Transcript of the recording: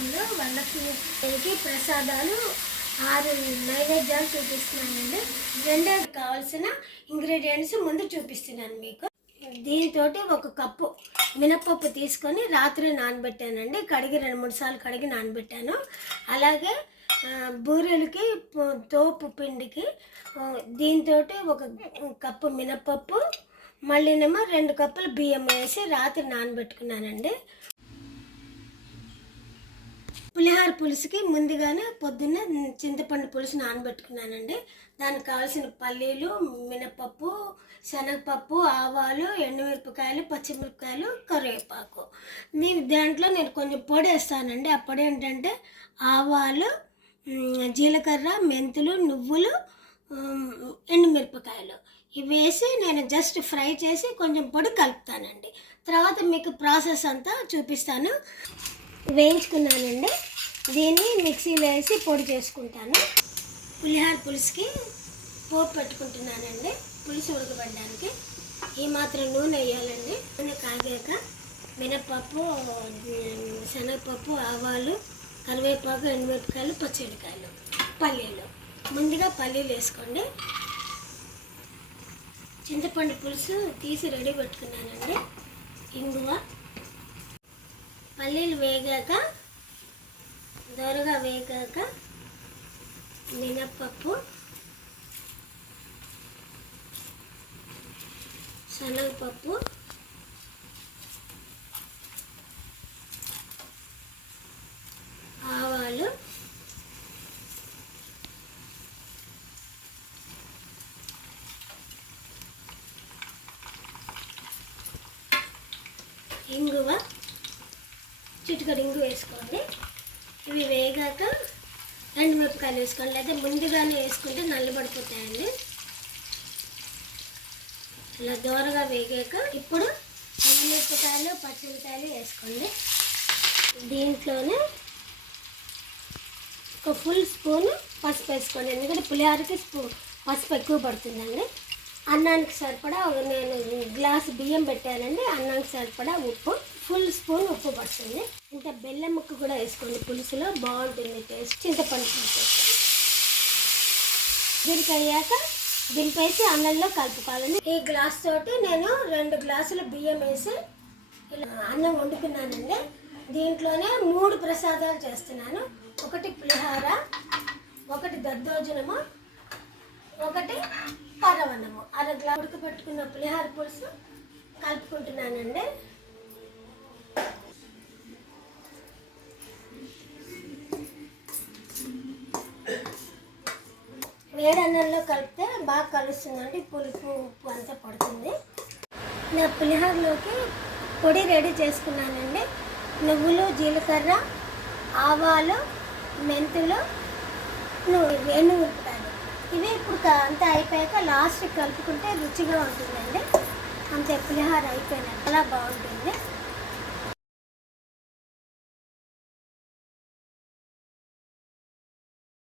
కార్యక్రమంలో వరలక్ష్మికి ప్రసాదాలు 6 నైవేద్యాలు చూపిస్తున్నానండి. రెండే కావాల్సిన ఇంగ్రీడియంట్స్ ముందు చూపిస్తున్నాను మీకు. దీంతో ఒక కప్పు మినపప్పు తీసుకొని రాత్రి నానబెట్టానండి. కడిగి 2-3 సార్లు కడిగి నానబెట్టాను. అలాగే బూరెలకి తోపు పిండికి దీంతో ఒక కప్పు మినపప్పు, మళ్ళీనేమో 2 కప్పులు బియ్యం వేసి రాత్రి నానబెట్టుకున్నానండి. పులిహార పులుసుకి ముందుగానే పొద్దున్న చింతపండు పులుసు నానబెట్టుకున్నానండి. దానికి కావాల్సిన పల్లీలు, మినపప్పు, శనగపప్పు, ఆవాలు, ఎండుమిరపకాయలు, పచ్చిమిరపకాయలు, కరివేపాకు. దాంట్లో నేను కొంచెం పొడి వేస్తానండి. ఆ పొడి ఏంటంటే ఆవాలు, జీలకర్ర, మెంతులు, నువ్వులు, ఎండుమిరపకాయలు ఇవి వేసి నేను జస్ట్ ఫ్రై చేసి కొంచెం పొడి కలుపుతానండి. తర్వాత మీకు ప్రాసెస్ అంతా చూపిస్తాను. వేయించుకున్నానండి. దీన్ని మిక్సీలో వేసి పొడి చేసుకుంటాను. పులిహార పులుసుకి పోపు పెట్టుకుంటున్నానండి. పులుసు ఉడకబడడానికి ఈ మాత్రం నూనె వేయాలండి. నూనె కాగాక మినపప్పు, శనగపప్పు, ఆవాలు, కరివేపాకు, ఎండుమిరపకాయలు, పచ్చిమిరపకాయలు, పల్లీలు. ముందుగా పల్లీలు వేసుకోండి. చింతపండు పులుసు తీసి రెడీ పెట్టుకున్నానండి. ఇంగువ, పల్లీలు వేగాక దోరగా వేగాక మినప్పప్పు, శనగపప్పు, ఆవాలు, ఇంగువ, చిటికెడు ఇంగు వేసుకోండి. ఇవి వేగాక ఎండుమిరపకాయలు వేసుకోండి. లేదా ముందుగానే వేసుకుంటే నల్లబడిపోతాయండి. ఇలా దోరగా వేగాక ఇప్పుడు ఎండుమిరపకాయలు, పచ్చిమిరపకాయలు వేసుకోండి. దీంట్లోనే ఒక ఫుల్ స్పూన్ పసుపు వేసుకోండి. ఎందుకంటే పులిహోరకి పసుపు ఎక్కువ పడుతుందండి. అన్నానికి సరిపడా నేను గ్లాసు బియ్యం పెట్టానండి. అన్నానికి సరిపడా ఉప్పు, ఫుల్ స్పూన్ ఉప్పు పడుతుంది. ఇంకా బెల్లం ముక్క కూడా వేసుకోండి. పులుసులో బాగుంటుంది టేస్ట్. చింతపండు పులుసు వేసుకోండి. దీనికి అయ్యాక దింపేసి అన్నంలో కలుపుకోవాలండి. ఈ గ్లాస్ తోటి నేను 2 గ్లాసులు బియ్యం వేసి ఇలా అన్నం వండుకున్నానండి. దీంట్లోనే 3 ప్రసాదాలు చేస్తున్నాను. ఒకటి పులిహార, ఒకటి దద్దోజనము, ఒకటి పరవన్నము. 1/2 గ్లాసు ఉడకబెట్టుకున్న పులిహార పులుసు కలుపుకుంటున్నానండి. వేడన్నంలో కలిపితే బాగా కలుస్తుందండి. పులుపు, ఉప్పు అంతా పడుతుంది. నా పులిహోరలోకి పొడి రెడీ చేసుకున్నానండి. నువ్వులు, జీలకర్ర, ఆవాలు, మెంతులు, ఎండుమిరపకాయలు ఇవి ఇప్పుడు అంతా అయిపోయాక లాస్ట్కి కలుపుకుంటే రుచిగా ఉంటుందండి. అంతే, పులిహోర అయిపోయినట్టు చాలా బాగుంటుంది.